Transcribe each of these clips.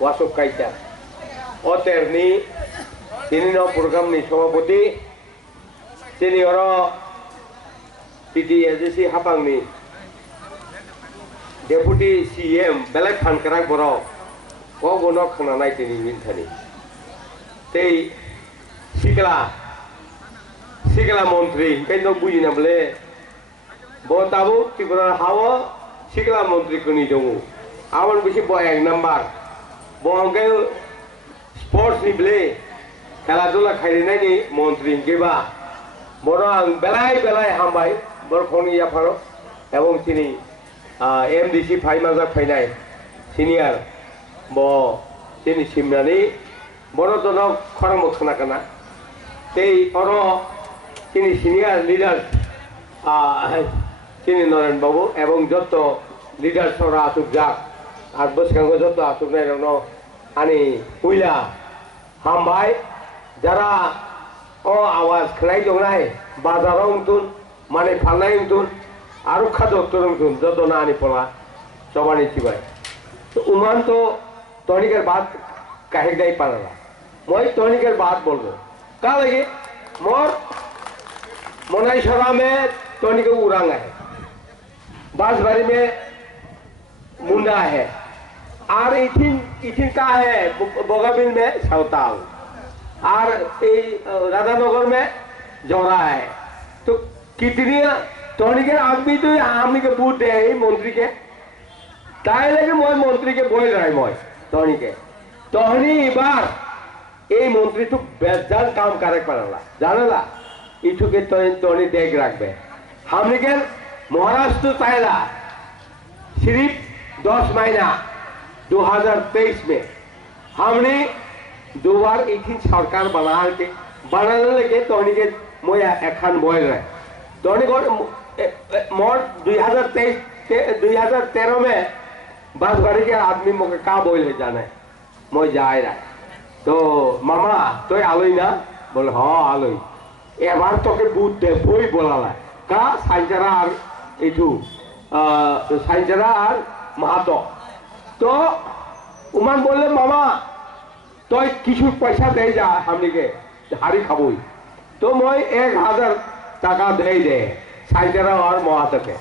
wasuk kaita oterni ini no program ni samaputi sini oro TDSC hapang ni Deputy CM belak phan kerang boro ko gono khana nai tini min thani tei sikla mantri kaino buji na bole bo tabu tripura hawa sikla mantri kuni dongu awan bisi bo ek number bo angke sports ni bole খেলাধুলা খাইলে নাই ni মন্ত্রী গেবা বড় বেলায় বেলায় হামবাই বড় খনি ইয়াফারো এবং তিনি এমডিসি ফাইমাজা ফাইনাই সিনিয়র ব তিনি সিমনানি বড় জনক খরম খানা তেই অর তিনি সিনিয়র লিডার তিনি নরেন বাবু এবং যত লিডার সরা আসুক যাক আর বসকাঙ্গ যত আসুক নাই আনি কুইলা হামবাই যারা ও আওয়াজ খেলাই দং নাই বাজারাও উঠুন মানে ফালনাই উঠুন আরো খাদ্য উঠুন যত না আনি পড়া সবানি চিবাই তো উমান তো তনিকের বাদ কাহিক দাই পারা মই তনিকের বাদ বলবো কা লাগে মোর মনাই সরা মে তনিকে উড়াং है बांसबारी में मुंडा है और इथिन का है बोगाबिल में सावताल और राधानगर में जोरा है तो कितनी टोनी के आदमी तो आदमी के बूट दे मंत्री के ताई लगे मैं मंत्री के बोल रहा है मैं टोनी के टोनी बार ये मंत्री तो बेजान काम करे पड़ला जानला इठू के टोनी देख रखबे हमने के महाराष्ट्र ताइला सिर्फ 10 महीना 2023 में हमने दो बार एक ही सरकार बनाने लगे टोनी के मोया एखान बोल रहे टोनी को मोर 2013 में बांसबारी के आदमी मोके का बोल है जाने मोय जाए रहा तो मामा तो आलोई ना बोल हाँ आलोई एबार तो के बूट दे बोई बोला का साइजरा इठू साइजरा महातो तो उमान बोले मामा तो किछु पैसा दे जा हमने के हारी खाबोई तो मैं 1000 टाका दे दे साइजरा और महातो के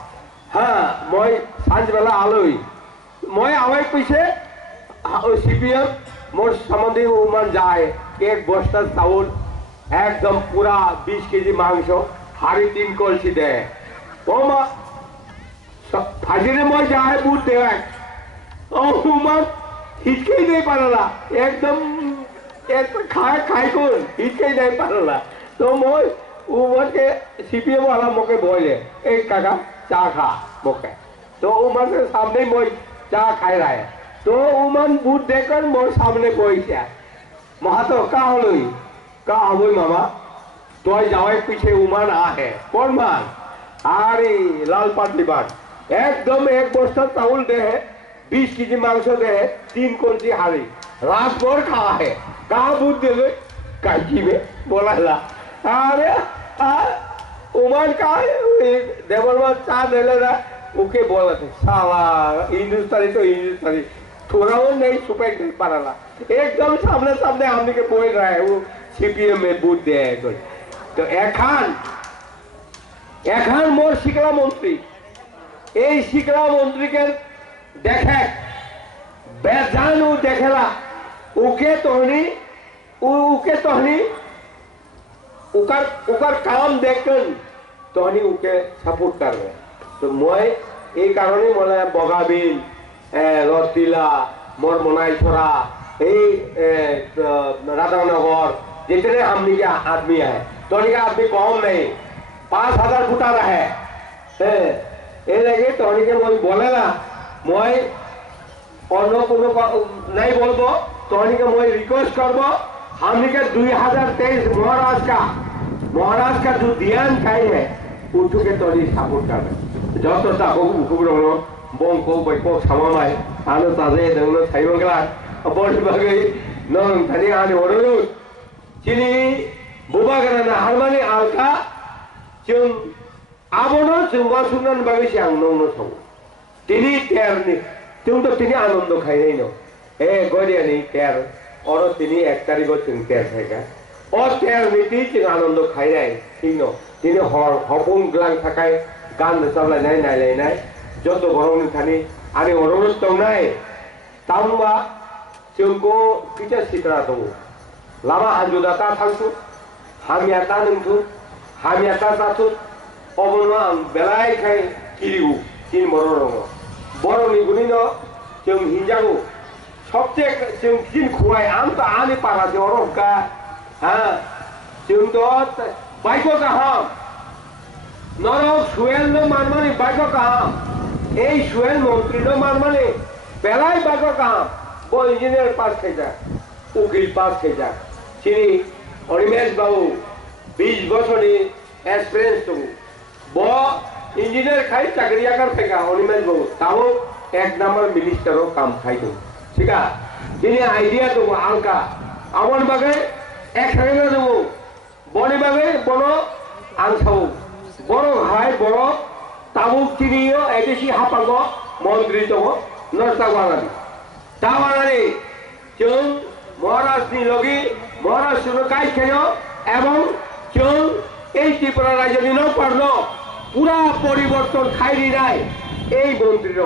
हाँ मैं सांझ बेला आलोई मैं आवे पीछे सीपीएम मोर संबंधी उमान जाए एक बस्ता चाउल एकदम पूरा 20 केजी मांस हारी 3 कलसी दे ओ मा फाजिले मैं जाए बूट दे ओ उमान हिचके नहीं पारला एकदम एक खाए कौन हिचके नहीं पारला तो मैं उमर के सीपीएम वाला मोके बोले एक काका चा खा मोके तो उमर के सामने मैं चा खाई रहा है तो उमन बूट देकर मोर सामने बोई महातो का हलोई का हबोई मामा तो जावे पीछे उमान आ है कौन मान अरे लाल पाटली बाट एकदम एक बस्ता चावल दे है 20 केजी मांस दे 3 कलसी हारी रात भर खावा है कहा बूट दे काची में बोला अरे उमान का देवलवा चा दे ना ओके बोला थे साला हिंदुस्तानी तो हिंदुस्तानी थोड़ा वो नहीं छुपाई नहीं पारा एकदम सामने सामने हमने के बोल रहा है वो सीपीएम में बूट दे है तो एखान मोर शिकला मंत्री এই শিক্ষা মন্ত্রীকে দেখে বেজান ও দেখেলা ওকে তহনি উকার কাম দেখেন তহনি ওকে সাপোর্ট করবে তো মই এই কারণে মনে বগাবিল রতিলা মোর মনাই ছড়া এই राधानगर जितने हमने के आदमी है तोनी का आदमी कम नहीं 5000 फुटा रहे ये लगे तोनी के मैं बोले ना मैं अन्य कोनो नहीं बोलबो तोनी के मैं रिक्वेस्ट करबो हमने के 2023 महाराष्ट्र का जो ध्यान खाई है उठू के तोनी सपोर्ट करबे যত টাকা উপগ্রহ বংকো বৈকো সামামাই আনো তাজে দংনো সাইবংলা বড় বাগে নং থানি আনি ওরো চিনি বুবাগানা হারমানি আলকা जों आबोनो जोंबा सुननानै बागै सिगां नंनो सं दिनै तेरनि जोंथ' दिनै आनन्द खायनाय न গড়িয়ানি তের অর তিনি 1 তারিখ তিনি তের থেকে ও তের নীতি তিনি আনন্দ খাই নাই ঠিক ন তিনি হপুন গ্লাং থাকায় গান চালাयनाय नायलायनाय যত গরম খানি আরে অনুরোধ তো নাই তামবা जोंखौ किता सित्रा दङ लामा हाजुदाता थांसु हामियाता नोंथु हामियाता जाथु अबनो आं बेलायखाय किरिउ किन बर' दङ बर'नि गुनिनो जों हिनजागौ सबसे जों किन खुवाय आं तो आनि पारासे अरहका हा जोंथ' बायक' गाहाम नरक सुवेलनो मानमानि बायक' गाहाम এই সুয়েল মন্ত্রীনো মানমানে বেলায় বায়ক গাহাম ব ইঞ্জিনিয়ার পাস খাই যা উকিল পাস খাই যা চিনি অনিমেশ বাবু 20 বছরই এক্সপিরিয়েন্স দङ ব ইঞ্জিনিয়ার খাই চাকরি আকার ফেকা অনিমেশ বাবু তাও 1 নাম্বার মিনিস্টারও কাম খাই দङ ঠিক আছে চিনি আইডিয়া দङ আলকা আমার বাগে এক সাইডে দङ বনি বাগে বন আনসাও বড় হাই বড় তাবুক চিনিও এদেশি হাপাঙ্গ মন্ত্রী দङ নরতাবানানি তাবানানি जों মহারাষ্ট্রনি লগি মহারাষ্ট্র কাইখানো এবং जों এই ত্রিপুরা রাজ্যনি ন পারন পুরা পরিবর্তন খাইনি নাই এই মন্ত্রীর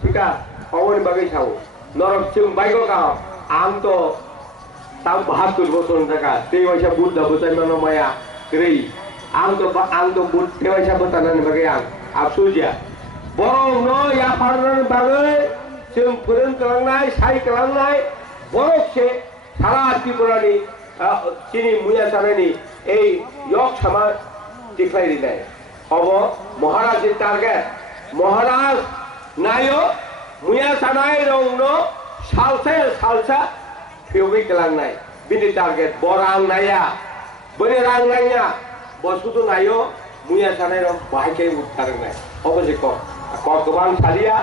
ঠিক আছে অবনি বাগে ছাও নরক जों বাইক গাও আম তো তাও 72 বছর টাকা তেই পয়সা বুদ্ধ বুঝাইনো মায়া গ্রেই आं तो बुट तेवाइसा बतानानै बागै आं आफसुजिया बरं न या फारनानै बागै जों फोरोंगलांनाय सायगलांनाय बरकसे सारा त्रिपुरानि चिनि मुया जानायनि এই यक सामा दिख्लायनाय हब महाराजनि टार्गेट महाराज नायो मुया जानाय रंनो सालसा फेवै गलांनाय बिनि टार्गेट बरां नाया बोने रां नाया बसुतो नायो मुया जानाय रं बाहायके उतारनाय अबजे क गोबां सालिया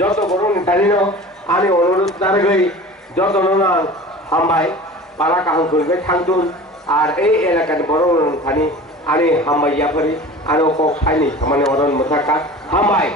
যত বড় নেতানিনো आनि अनुरोध नारगै যত नना हामबाय पारा काहां खनबाय थांदुन আর এই এলাকার বড় নেতানি आनि हामबाय याफारि आरो क फाइनि खामानि अरन मोथाका हामबाय